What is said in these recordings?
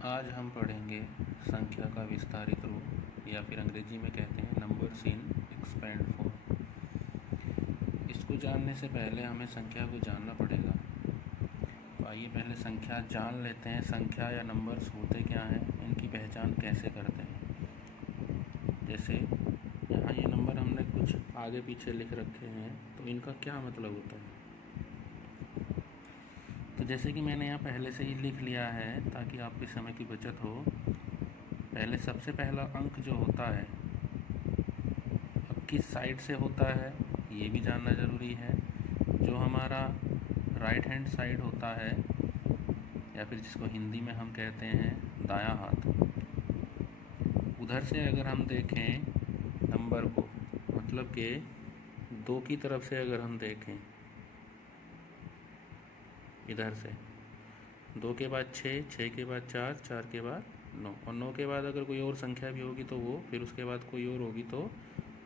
आज हम पढ़ेंगे संख्या का विस्तारित रूप या फिर अंग्रेजी में कहते हैं नंबर्स इन एक्सपेंड फॉर्म। इसको जानने से पहले हमें संख्या को जानना पड़ेगा। तो आइए पहले संख्या जान लेते हैं। संख्या या नंबर्स होते क्या हैं, इनकी पहचान कैसे करते हैं। जैसे यहाँ ये नंबर हमने कुछ आगे पीछे लिख रखे हैं, तो इनका क्या मतलब होता है। तो जैसे कि मैंने यहाँ पहले से ही लिख लिया है ताकि आपके समय की बचत हो। पहले सबसे पहला अंक जो होता है अब किस साइड से होता है ये भी जानना ज़रूरी है। जो हमारा राइट हैंड साइड होता है या फिर जिसको हिंदी में हम कहते हैं दायां हाथ, उधर से अगर हम देखें नंबर को, मतलब कि 2 की तरफ से अगर हम देखें इधर से 2 के बाद 6, 6 के बाद 4, 4 के बाद 9 और 9 के बाद अगर कोई और संख्या भी होगी तो वो, फिर उसके बाद कोई और होगी तो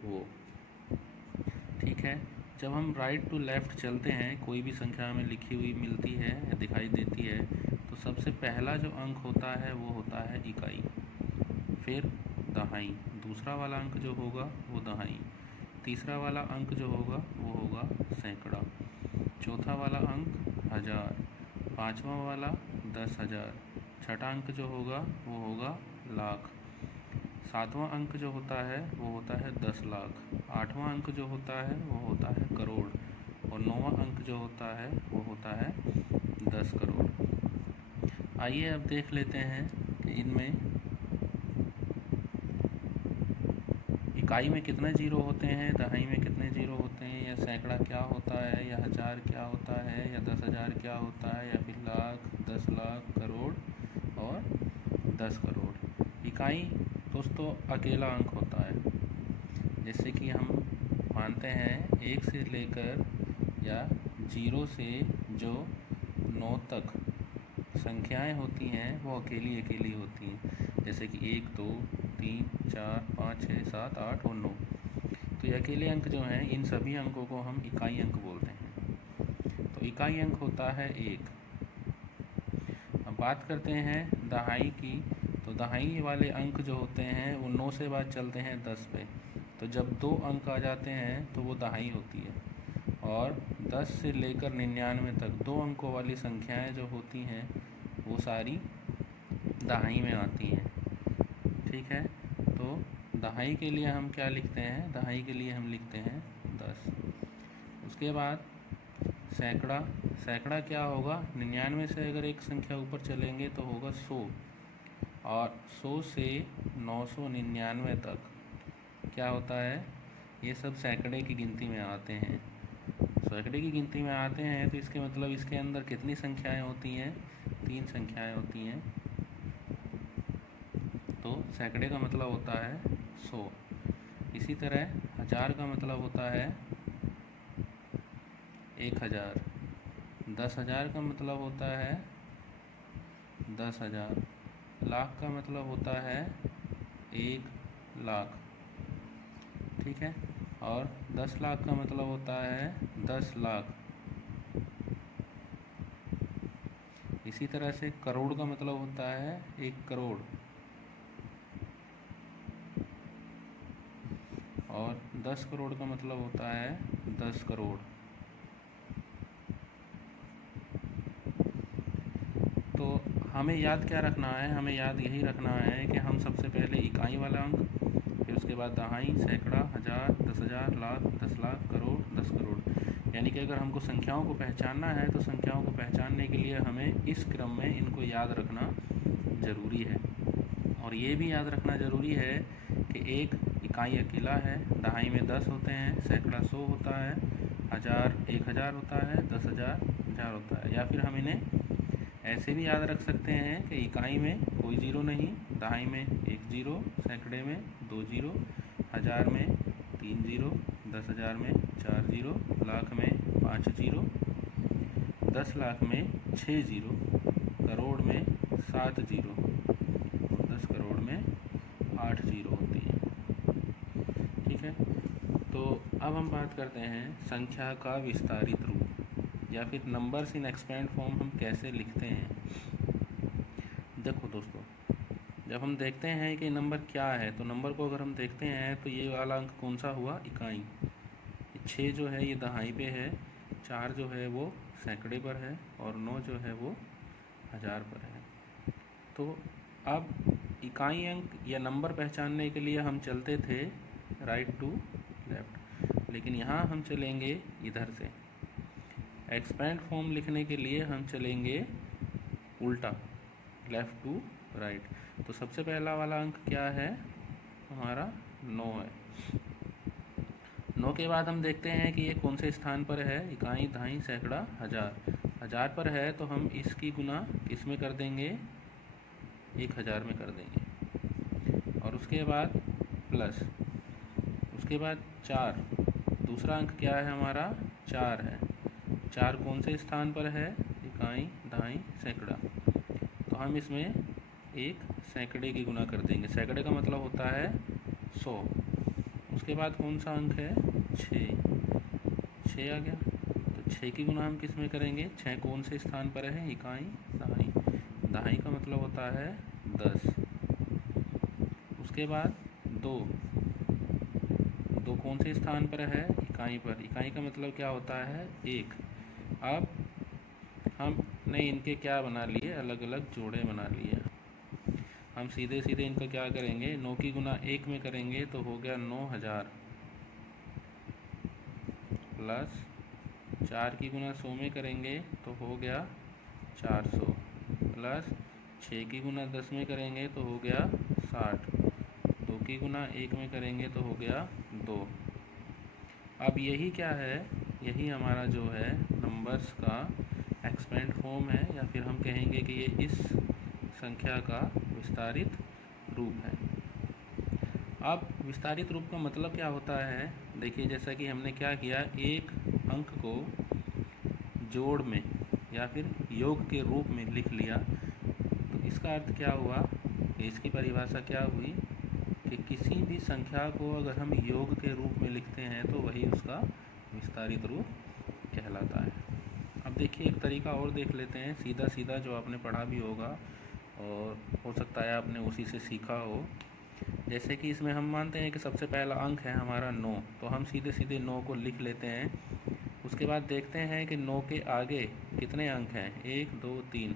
वो। ठीक है, जब हम राइट टू लेफ़्ट चलते हैं, कोई भी संख्या हमें लिखी हुई मिलती है या दिखाई देती है, तो सबसे पहला जो अंक होता है वो होता है इकाई, फिर दहाई, दूसरा वाला अंक जो होगा वो दहाई, तीसरा वाला अंक जो होगा वो होगा सैकड़ा, चौथा वाला अंक हज़ार, पाँचवा वाला 10,000, छठा अंक जो होगा वो होगा लाख, सातवां अंक जो होता है वो होता है 10 लाख, आठवां अंक जो होता है वो होता है करोड़ और नौवां अंक जो होता है वो होता है 10 करोड़। आइए अब देख लेते हैं कि इनमें इकाई में कितने जीरो होते हैं, दहाई में कितने जीरो होते हैं, या सैकड़ा क्या होता है, या हज़ार क्या होता है, या 10,000 क्या होता है, या फिर लाख, 10 लाख, करोड़ और 10 करोड़। इकाई दोस्तों अकेला अंक होता है। जैसे कि हम मानते हैं 1 से लेकर या 0 से जो 9 तक संख्याएं होती हैं वो अकेली अकेली होती हैं। जैसे कि 1, 2, 3, 4, 5, 6, 7, 8 और 9। तो ये अकेले अंक जो हैं, इन सभी अंकों को हम इकाई अंक बोलते हैं। तो इकाई अंक होता है 1। अब बात करते हैं दहाई की। तो दहाई वाले अंक जो होते हैं वो 9 से बाद चलते हैं 10 पे। तो जब 2 अंक आ जाते हैं तो वो दहाई होती है। और 10 से लेकर 99 तक 2 अंकों वाली संख्याएं जो होती हैं वो सारी दहाई में आती हैं। ठीक है, तो दहाई के लिए हम क्या लिखते हैं, दहाई के लिए हम लिखते हैं 10। उसके बाद सैकड़ा। सैकड़ा क्या होगा, 99 से अगर एक संख्या ऊपर चलेंगे तो होगा 100 और 100 से 999 तक क्या होता है, ये सब सैकड़े की गिनती में आते हैं। सैकड़े की गिनती में आते हैं तो इसके मतलब इसके अंदर कितनी संख्याएं होती हैं, 3 संख्याएं होती हैं। तो सैकड़े का मतलब होता है 100। इसी तरह हज़ार का मतलब होता है 1000। 10,000 का मतलब होता है 10,000। लाख का मतलब होता है 1 लाख। ठीक है, और 10 लाख का मतलब होता है 10 लाख। इसी तरह से करोड़ का मतलब होता है 1 करोड़ और 10 करोड़ का मतलब होता है 10 करोड़। तो हमें याद क्या रखना है, हमें याद यही रखना है कि हम सबसे पहले इकाई वाला अंक, फिर उसके बाद दहाई, सैकड़ा, हज़ार, 10,000, लाख, 10 लाख, करोड़, 10 करोड़। यानी कि अगर हमको संख्याओं को पहचानना है तो संख्याओं को पहचानने के लिए हमें इस क्रम में इनको याद रखना ज़रूरी है। और ये भी याद रखना ज़रूरी है कि एक इकाई अकेला है, दहाई में 10 होते हैं, सैकड़ा 100 होता है, हज़ार 1000 होता है, 10,000 1000 होता है। या फिर हम इन्हें ऐसे भी याद रख सकते हैं कि इकाई में कोई ज़ीरो नहीं, दहाई में 1 ज़ीरो, सैकड़े में 2 ज़ीरो, हज़ार में 3 ज़ीरो, 10,000 में 4 ज़ीरो, लाख में 5 ज़ीरो, 10 लाख में 6 ज़ीरो, करोड़ में 7 ज़ीरो और 10 करोड़ में 8 ज़ीरो होती है। ठीक है, तो अब हम बात करते हैं संख्या का विस्तारित रूप या फिर नंबर्स इन एक्सपेंड फॉर्म हम कैसे लिखते हैं। देखो दोस्तों, जब हम देखते हैं कि नंबर क्या है, तो नंबर को अगर हम देखते हैं तो ये वाला अंक कौन सा हुआ, इकाई। 6 जो है ये दहाई पे है, 4 जो है वो सैकड़े पर है, और 9 जो है वो हज़ार पर है। तो अब इकाई अंक या नंबर पहचानने के लिए हम चलते थे राइट टू लेफ़्ट, लेकिन यहाँ हम चलेंगे इधर से। एक्सपेंड फॉर्म लिखने के लिए हम चलेंगे उल्टा, लेफ़्ट टू राइट। तो सबसे पहला वाला अंक क्या है हमारा, 9 है। 9 के बाद हम देखते हैं कि ये कौन से स्थान पर है, इकाई, दहाई, सैकड़ा, हज़ार। 1000 पर है तो हम इसकी गुना किस में कर देंगे, 1000 में कर देंगे। और उसके बाद प्लस, उसके बाद 4, दूसरा अंक क्या है हमारा, 4 है। 4 कौन से स्थान पर है, इकाई, दहाई, सैकड़ा। तो हम इसमें एक सैकड़े की गुना कर देंगे। सैकड़े का मतलब होता है 100। उसके बाद कौन सा अंक है, 6 आ गया। तो 6 की गुना हम किस में करेंगे, 6 कौन से स्थान पर है, इकाई, दहाई। दहाई का मतलब होता है 10। उसके बाद 2 कौन से स्थान पर है, इकाई पर। इकाई का मतलब क्या होता है, 1। अब हमने इनके क्या बना लिए, अलग अलग जोड़े बना लिए। हम सीधे सीधे इनका क्या करेंगे, 9 की गुना 1 में करेंगे तो हो गया 9000, प्लस 4 की गुना 100 में करेंगे तो हो गया 400, प्लस 6 की गुना 10 में करेंगे तो हो गया 60, 2 की गुना 1 में करेंगे तो हो गया 2। अब यही क्या है, यही हमारा जो है नंबर्स का एक्सपेंड फॉर्म है, या फिर हम कहेंगे कि ये इस संख्या का विस्तारित रूप है। अब विस्तारित रूप का मतलब क्या होता है, देखिए जैसा कि हमने क्या किया, एक अंक को जोड़ में या फिर योग के रूप में लिख लिया। तो इसका अर्थ क्या हुआ, इसकी परिभाषा क्या हुई कि किसी भी संख्या को अगर हम योग के रूप में लिखते हैं तो वही उसका विस्तारित रूप कहलाता है। अब देखिए एक तरीका और देख लेते हैं, सीधा सीधा, जो आपने पढ़ा भी होगा और हो सकता है आपने उसी से सीखा हो। जैसे कि इसमें हम मानते हैं कि सबसे पहला अंक है हमारा 9, तो हम सीधे सीधे 9 को लिख लेते हैं। उसके बाद देखते हैं कि 9 के आगे कितने अंक हैं, 1 2 3,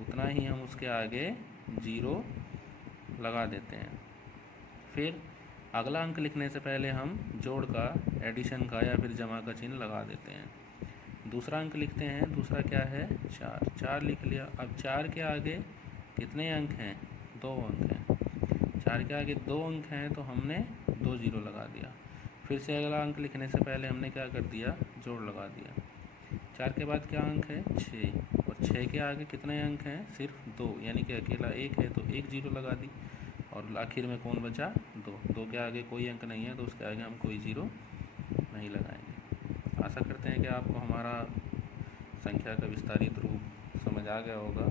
उतना ही हम उसके आगे 0 लगा देते हैं। फिर अगला अंक लिखने से पहले हम जोड़ का, एडिशन का या फिर जमा का चिन्ह लगा देते हैं। दूसरा अंक लिखते हैं, दूसरा क्या है, 4 लिख लिया। अब 4 के आगे कितने अंक हैं, 2 अंक हैं। 4 के आगे 2 अंक हैं तो हमने 2 0 लगा दिया। फिर से अगला अंक लिखने से पहले हमने क्या कर दिया, जोड़ लगा दिया। 4 के बाद क्या अंक है, 6, और 6 के आगे कितने अंक हैं, सिर्फ 2, यानी कि अकेला 1 है तो 1 0 लगा दी। और आखिर में कौन बचा, 2 के आगे कोई अंक नहीं है तो उसके आगे हम कोई 0 नहीं लगाएंगे। आशा करते हैं कि आपको हमारा संख्या का विस्तारित रूप समझ आ गया होगा।